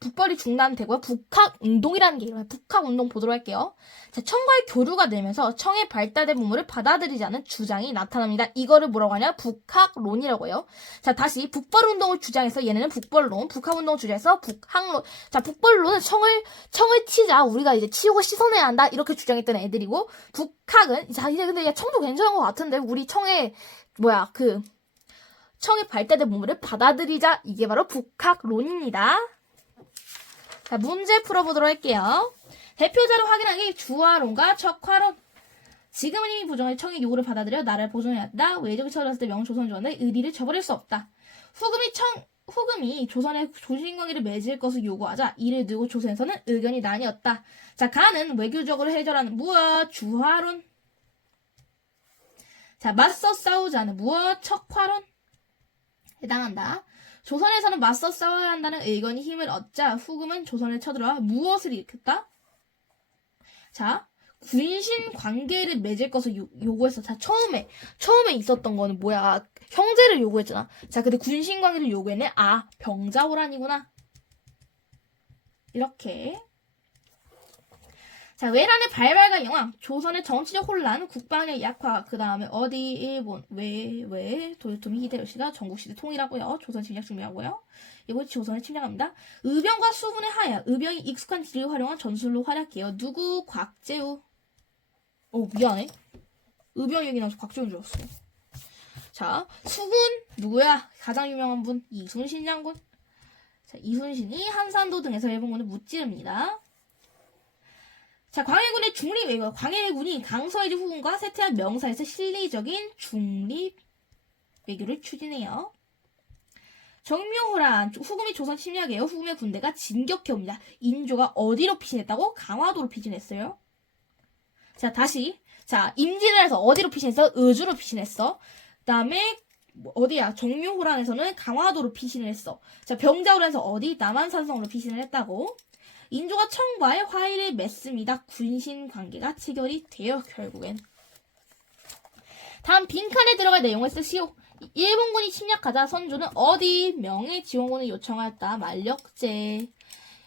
북벌이 중단되고요. 북학운동이라는 게 일어나요. 북학운동 보도록 할게요. 자, 청과의 교류가 되면서 청의 발달된 문물을 받아들이지 않은 주장이 나타납니다. 이거를 뭐라고 하냐? 북학론이라고 해요. 자, 다시 북벌운동을 주장해서 얘네는 북벌론, 북학운동을 주장해서 북학론. 자, 북벌론은 청을 치자. 우리가 이제 치우고 씻어내야 한다. 이렇게 주장했던 애들이고, 북학은, 자, 이제 근데 야, 청도 괜찮은 것 같은데? 우리 청의, 청의 발달된 문물을 받아들이자. 이게 바로 북학론입니다. 자, 문제 풀어보도록 할게요. 대표자로 확인하기 주화론과 척화론. 지금은 이미 부정할 청의 요구를 받아들여 나라를 보존해야 한다. 외적이 쳐들었을 때 명조선조한의 의리를 저버릴 수 없다. 후금이 조선의 조신관계를 맺을 것을 요구하자 이를 두고 조선에서는 의견이 나뉘었다. 자, 가는 외교적으로 해결하는 무엇? 주화론. 자, 맞서 싸우자는 무엇? 척화론. 해당한다. 조선에서는 맞서 싸워야 한다는 의견이 힘을 얻자 후금은 조선에 쳐들어와 무엇을 일으켰다? 자, 군신 관계를 맺을 것을 요구했어. 자, 처음에 있었던 거는 뭐야? 형제를 요구했잖아. 자, 근데 군신 관계를 요구했네. 아, 병자호란이구나. 이렇게. 자, 외란의 발발과 영향, 조선의 정치적 혼란, 국방의 약화, 그 다음에 어디, 일본, 도요토미 히데요시가 전국시대 통일하고요. 조선 침략 준비하고요. 이번 조선을 침략합니다. 의병과 수군의 하야, 의병이 익숙한 지를 활용한 전술로 활약해요. 누구? 곽재우. 미안해. 의병 얘기 나서 곽재우인 줄 알았어. 자, 수군, 누구야? 가장 유명한 분, 이순신 장군. 자, 이순신이 한산도 등에서 일본군을 무찌릅니다. 자, 광해군의 중립 외교. 광해군이 강서해지 후군과 세태한 명사에서 실리적인 중립 외교를 추진해요. 정묘호란. 후금이 조선 침략해요. 후금의 군대가 진격해옵니다. 인조가 어디로 피신했다고? 강화도로 피신했어요. 자, 다시. 자, 임진을 해서 어디로 피신했어? 의주로 피신했어. 그 다음에 어디야? 정묘호란에서는 강화도로 피신을 했어. 자, 병자호란에서 어디? 남한산성으로 피신을 했다고. 인조가 청과의 화의를 맺습니다. 군신 관계가 체결이 돼요. 결국엔. 다음 빈칸에 들어갈 내용을 쓰시오. 일본군이 침략하자 선조는 어디 명예 지원군을 요청하였다. 만력제.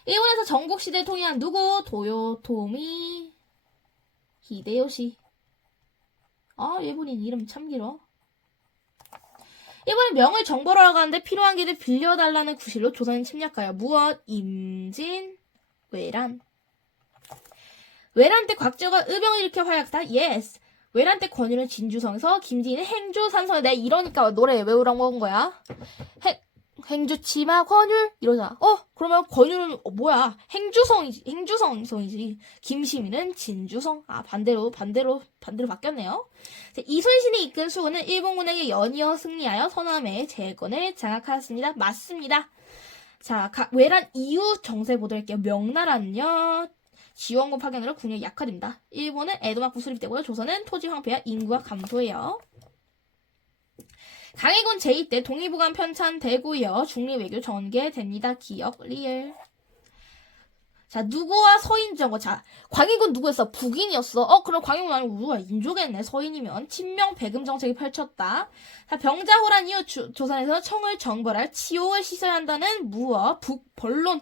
일본에서 전국시대를 통일한 누구? 도요토미 히데요시. 일본인 이름 참 길어. 일본은 명을 정벌하러 가는데 필요한 길을 빌려달라는 구실로 조선은 침략하여 무엇? 임진 외란. 외란 때 곽재우가 의병을 일으켜 활약했다. 예스. 외란 때 권율은 진주성에서 김진희는 행주산성에. 내가 이러니까 노래 외우라고 먹은 거야. 행주치마 권율 이러잖아. 그러면 권율은 뭐야? 행주성이지. 김시민은 진주성. 반대로 바뀌었네요. 이순신이 이끈 수군은 일본군에게 연이어 승리하여 서남의 재건을 장악하였습니다. 맞습니다. 자, 외란 이후 정세 보도록 할게요. 명나라는요, 지원군 파견으로 군력이 약화됩니다. 일본은 에도막부 수립되고요. 조선은 토지 황폐와 인구가 감소해요. 강해군 제2 때 동의보감 편찬되고요. 중립외교 전개됩니다. 기억 리을. 자, 누구와 서인정거. 자, 광해군 누구였어? 북인이었어. 그럼 광해군 아니고 누가 인조겠네. 서인이면. 친명 배금 정책이 펼쳤다. 자, 병자호란 이후 조선에서 청을 정벌할 치욕을 씻어야 한다는 무어 북벌론.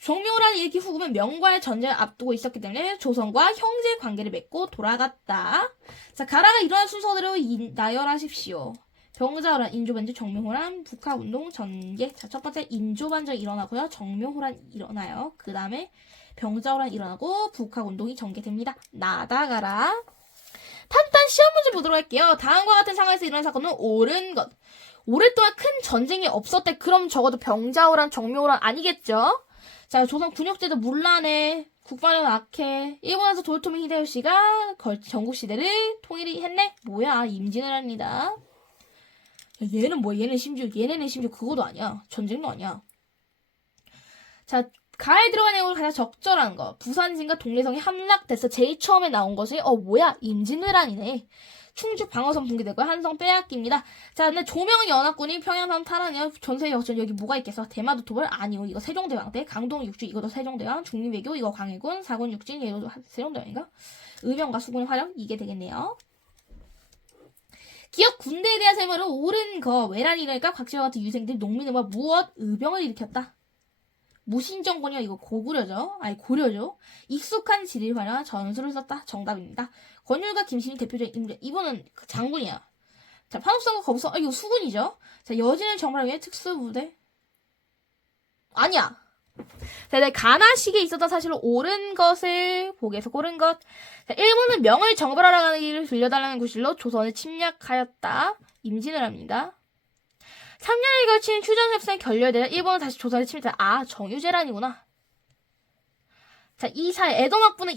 정묘호란 일으키 후금은 명과의 전쟁을 앞두고 있었기 때문에 조선과 형제 관계를 맺고 돌아갔다. 자, 가라가 일어난 순서대로 나열하십시오. 병자호란, 인조반정, 정묘호란, 북학운동, 전개. 자, 첫 번째 인조반정 일어나고요. 정묘호란 일어나요. 그 다음에 병자호란 일어나고 북학운동이 전개됩니다. 나다가라. 탄탄 시험 문제 보도록 할게요. 다음과 같은 상황에서 일어난 사건은 옳은 것. 오랫동안 큰 전쟁이 없었대. 그럼 적어도 병자호란, 정묘호란 아니겠죠? 자, 조선 군역제도 문란해. 국방력 악해. 일본에서 도요토미 히데요시가 전국시대를 통일했네? 뭐야, 임진을 합니다. 얘는 뭐야? 얘네는 심지어 그거도 아니야. 전쟁도 아니야. 자, 가에 들어간 내용을 가장 적절한 거. 부산진과 동래성이 함락돼서 제일 처음에 나온 것이 뭐야? 임진왜란이네. 충주 방어선 붕괴되고 한성 빼앗깁니다. 자, 근데 조명은 연합군이 평양선 탈환해요. 전세 역전 여기 뭐가 있겠어? 대마도 토벌 아니요. 이거 세종대왕 때 강동 육주 이것도 세종대왕 중립외교 이거 광해군 사군 육진 얘도 세종대왕인가? 의병과 수군의 활용 이게 되겠네요. 기업 군대에 대한 설명은 옳은 거. 외란이 일어니까 곽재와 같은 유생들 농민과 무엇? 의병을 일으켰다. 무신정권이요. 이거 고구려죠. 아니 고려죠. 익숙한 지리를 활용한 전술을 썼다. 정답입니다. 권율과 김신이 대표적인 인물. 이분은 그 장군이야. 자, 판옥성과 거북선. 이거 수군이죠. 자, 여진을 정발하기 위해 특수부대. 아니야. 자, 네, 가나식에 있었던 사실로 옳은 것을 보기에서 고른 것. 자, 일본은 명을 정벌하러 가는 길을 들려달라는 구실로 조선을 침략하였다. 임진을 합니다. 3년에 걸친 휴전협상이 결렬되자 일본은 다시 조선을 침략했다. 아, 정유재란이구나. 자, 이 사회 에도막부는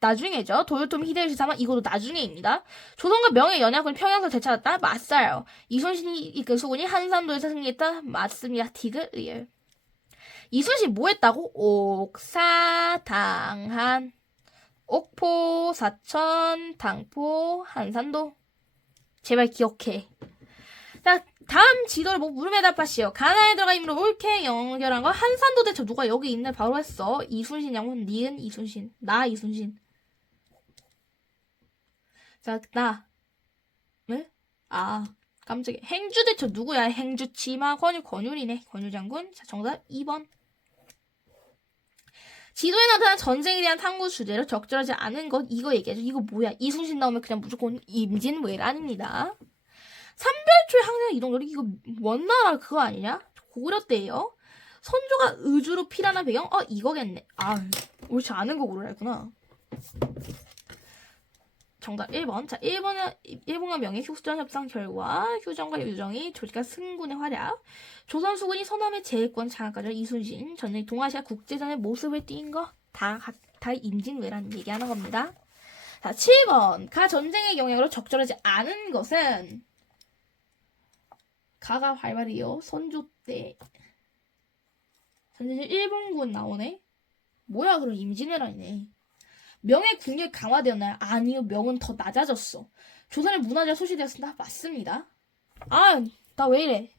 나중에죠. 도요토미 히데요시 사마 이것도 나중에입니다. 조선과 명의 연약을 평양에서 되찾았다. 맞아요. 이순신이 이끈 수군이 한산도에서 승리했다. 맞습니다. 디귿 리얼. 이순신 뭐 했다고? 옥사당한 옥포, 사천, 당포, 한산도. 제발 기억해. 자, 다음 지도를 물음에 답하시오. 가나에 들어가 임으로 옳게 연결한 거 한산도 대첩 누가 여기 있네 바로 했어. 이순신 양반 니은 이순신 나 이순신. 자, 나 왜? 아 깜짝이야. 행주 대첩 누구야? 행주 치마 권율이네. 권율 장군. 자, 정답 2번. 지도에 나타난 전쟁에 대한 탐구 주제로 적절하지 않은 것 이거 얘기하죠. 이거 뭐야? 이순신 나오면 그냥 무조건 임진왜란입니다. 삼별초의 항상 이동거리 이거 원나라 그거 아니냐? 고구려 때예요. 선조가 의주로 피란한 배경? 이거겠네. 옳지 않은 거 고르랬구나. 정답 1번. 자, 일본과 명의 휴전협상 결과 휴전과 유정이 조직한 승군의 활약. 조선 수군이 서남의 제해권 장악까지 이순신 전쟁 동아시아 국제전의 모습을 띈 거 다 임진왜란 얘기하는 겁니다. 자, 7번. 가 전쟁의 영향으로 적절하지 않은 것은 가가 발발이요. 선조 때. 전쟁 일본군 나오네. 뭐야 그럼 임진왜란이네. 명의 국력이 강화되었나요? 아니요. 명은 더 낮아졌어. 조선의 문화재가 소실되었습니다. 맞습니다. 나 왜 이래.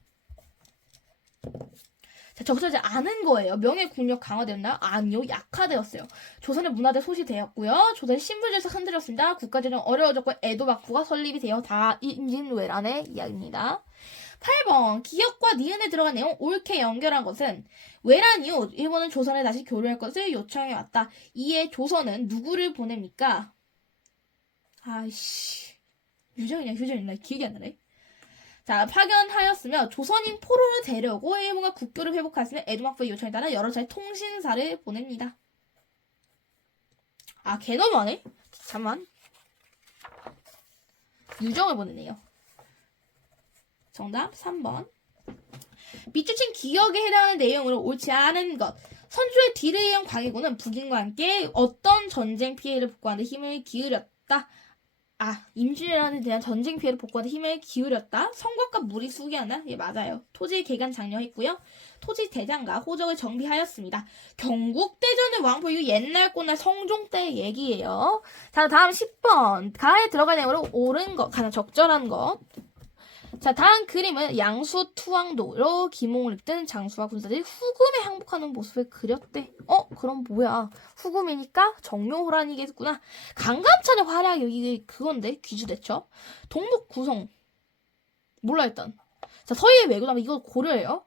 자, 적절하지 않은 거예요. 명의 국력 강화되었나요? 아니요. 약화되었어요. 조선의 문화재 소실되었고요. 조선의 신분제에서 흔들렸습니다. 국가재정 어려워졌고 에도 막부가 설립이 되어 다 임진왜란의 이야기입니다. 8번. 기역과 니은에 들어간 내용 옳게 연결한 것은 외란 이후 일본은 조선에 다시 교류할 것을 요청해왔다. 이에 조선은 누구를 보냅니까? 유정이냐 휴전이냐 기억이 안 나네. 자, 파견하였으며 조선인 포로를 데려오고 일본과 국교를 회복하였으며 에도막부의 요청에 따라 여러 차례 통신사를 보냅니다. 걔 너무하네. 잠깐만. 유정을 보내네요. 정답 3번. 밑줄친 기역에 해당하는 내용으로 옳지 않은 것. 선조의 뒤를 이은 광해군은 북인과 함께 어떤 전쟁 피해를 복구하는 데 힘을 기울였다. 임진왜란에 대한 전쟁 피해를 복구하는 데 힘을 기울였다. 성곽과 무리 수기한다. 예, 맞아요. 토지 개간 장려했고요. 토지 대장과 호적을 정비하였습니다. 경국대전의 왕포 이후 옛날 꽃날 성종 때 얘기예요. 자, 다음 10번. 가에 들어간 내용으로 옳은 것, 가장 적절한 것. 자, 다음 그림은 양수 투항도로 기몽을 입던 장수와 군사들이 후금에 항복하는 모습을 그렸대. 그럼 뭐야? 후금이니까 정묘호란이겠구나. 강감찬의 활약이 이게 그건데 귀주대첩. 동북 구성 몰라 일단. 자, 서해의 왜구나 이거 고려예요.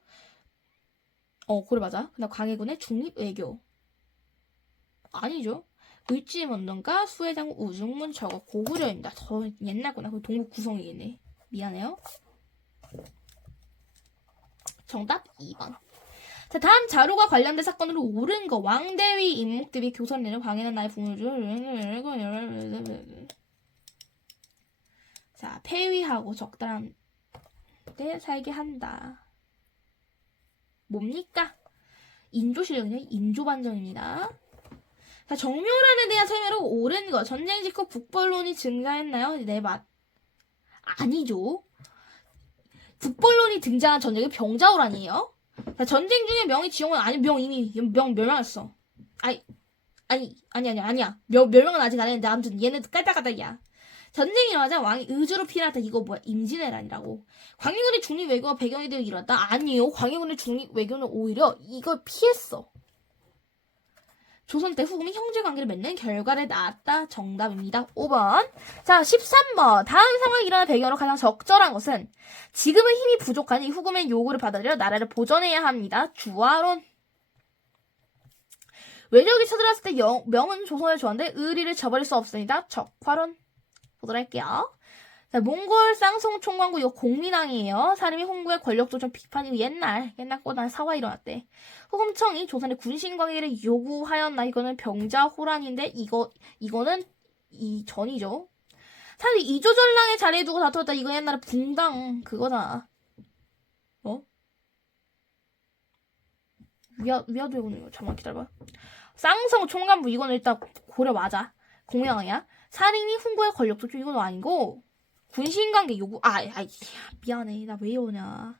고려 맞아. 그다음 광해군의 중립외교. 아니죠. 을지문동과 수해장 우중문 저거 고구려입니다. 더 옛날 거나 그 동북 구성이겠네. 미안해요. 정답 2번. 자, 다음 자료가 관련된 사건으로 옳은 거. 왕대위 임목 대비 교선내는 광해는 나의 부모를 자, 폐위하고 적당한 때 살게 한다. 뭡니까? 인조실력은요? 인조반정입니다. 자, 정묘란에 대한 설명으로 옳은 거. 전쟁 직후 북벌론이 증가했나요? 네, 아니죠. 북벌론이 등장한 전쟁이 병자호란이에요. 자, 전쟁 중에 명이 지용은 명 이미 멸망했어. 아니야. 멸망은 아직 안 했는데 아무튼 얘네도 깔딱깔딱이야. 전쟁이 일어나자 왕이 의주로 피난했다. 이거 뭐야? 임진왜란이라고. 광해군의 중립 외교가 배경이 되어 일어났다. 아니요. 광해군의 중립 외교는 오히려 이걸 피했어. 조선 때 후금이 형제관계를 맺는 결과를 낳았다. 정답입니다. 5번. 자, 13번. 다음 상황이 일어난 배경으로 가장 적절한 것은 지금은 힘이 부족하니 후금의 요구를 받아들여 나라를 보존해야 합니다. 주화론. 외적이 쳐들어왔을 때 명은 조선을 좋아하는데 의리를 저버릴 수 없습니다. 적화론 보도록 할게요. 자, 몽골 쌍송 총관국 이거 공민왕이에요. 사림이 홍구의 권력조정 비판이 옛날 꼬단 사화 일어났대. 후금청이 조선의 군신관계를 요구하였나. 이거는 병자호란인데 이거는 이전이죠. 사실 이조전랑의 자리에 두고 다투었다. 이거 옛날에 붕당 그거다. 위화도 해보는 거. 잠깐만 기다려봐. 쌍성 총관부 이거는 일단 고려 맞아. 공명이야. 살인이 훈구의 권력 조정 이건 아니고 군신관계 요구 미안해. 나 왜 이러냐.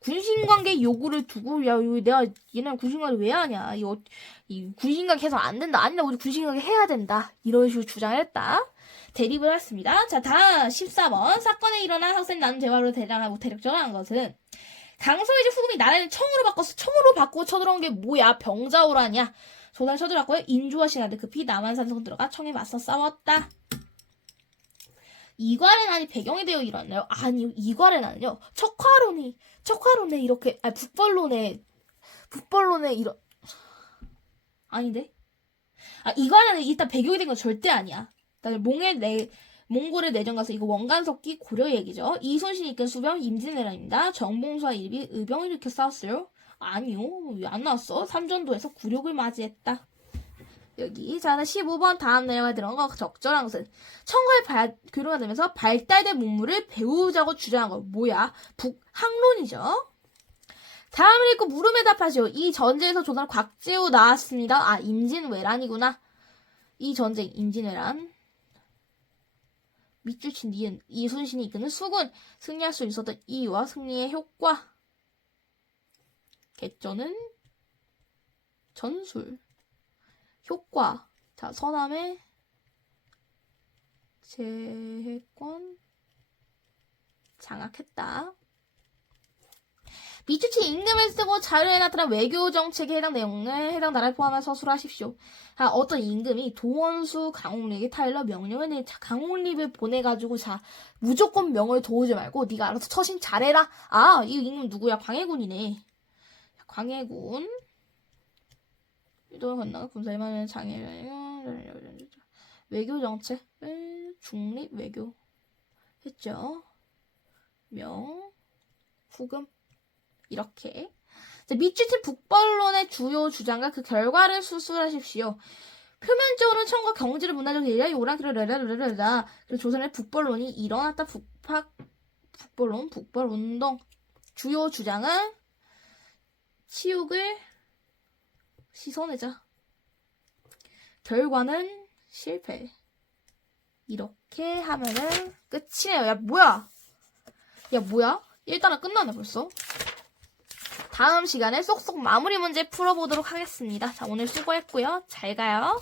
군신관계 요구를 두고 내가 얘네 군신관계 왜 하냐. 이 군신관계 해서 안 된다. 아니다. 우리 군신관계 해야 된다. 이런 식으로 주장을 했다. 대립을 했습니다. 자, 다음 14번. 사건에 일어난 학생 나눈 대화로 대량하고 대략적한 것은 강서이제 후금이 나라를 청으로 바꿔서 청으로 바꾸고 쳐들어온 게 뭐야? 병자호란이야. 조선을 쳐들어왔고요. 인조와 신하들 급히 남한산성 들어가 청에 맞서 싸웠다. 이괄해난이 배경이 되어 일어났나요? 아니요. 이괄해난은요. 척화론에 이렇게 북벌론에 이런 아닌데? 이괄해난은 일단 배경이 된 건 절대 아니야. 그다음에 몽골의 내정 가서 이거 원간석기 고려 얘기죠. 이순신이 이끈 수병 임진왜란입니다. 정봉수와 일비 의병을 일으켜 싸웠어요. 아니요. 왜 안 나왔어? 삼전도에서 굴욕을 맞이했다. 여기 자 15번 다음 내용에 들어간 거 적절한 것은 청과의 교류가 되면서 발달된 문물을 배우자고 주장한 거 뭐야? 북학론이죠. 다음을 읽고 물음에 답하시오. 이 전제에서 조선 곽재우 나왔습니다. 임진왜란이구나. 이 전쟁 임진왜란. 밑줄친 니은 이순신이 이끄는 수군 승리할 수 있었던 이유와 승리의 효과. 개쩌는 전술. 효과. 자, 서남의 제해권 장악했다. 밑줄친 임금을 쓰고 자료에 나타난 외교 정책에 해당 내용을 해당 나라에 포함해서 서술하십시오. 어떤 임금이 도원수 강홍립에게 타일러 명령을 내 강홍립을 보내가지고 무조건 명을 도우지 말고 네가 알아서 처신 잘해라. 이 임금 누구야? 광해군이네. 광해군. 이동을 건너가 군사임하는 장애 외교 정책을 중립 외교 했죠. 후금 이렇게. 밑줄친 북벌론의 주요 주장과 그 결과를 수술하십시오. 표면적으로는 청과 경제를 문화적 일이야 요란키로 라라라라라. 그리고 조선의 북벌론이 일어났다. 북벌운동. 주요 주장은 치욕을 씻어내자. 결과는 실패. 이렇게 하면은 끝이네요. 야 뭐야? 1단원 끝나네 벌써. 다음 시간에 쏙쏙 마무리 문제 풀어보도록 하겠습니다. 자, 오늘 수고했고요. 잘 가요.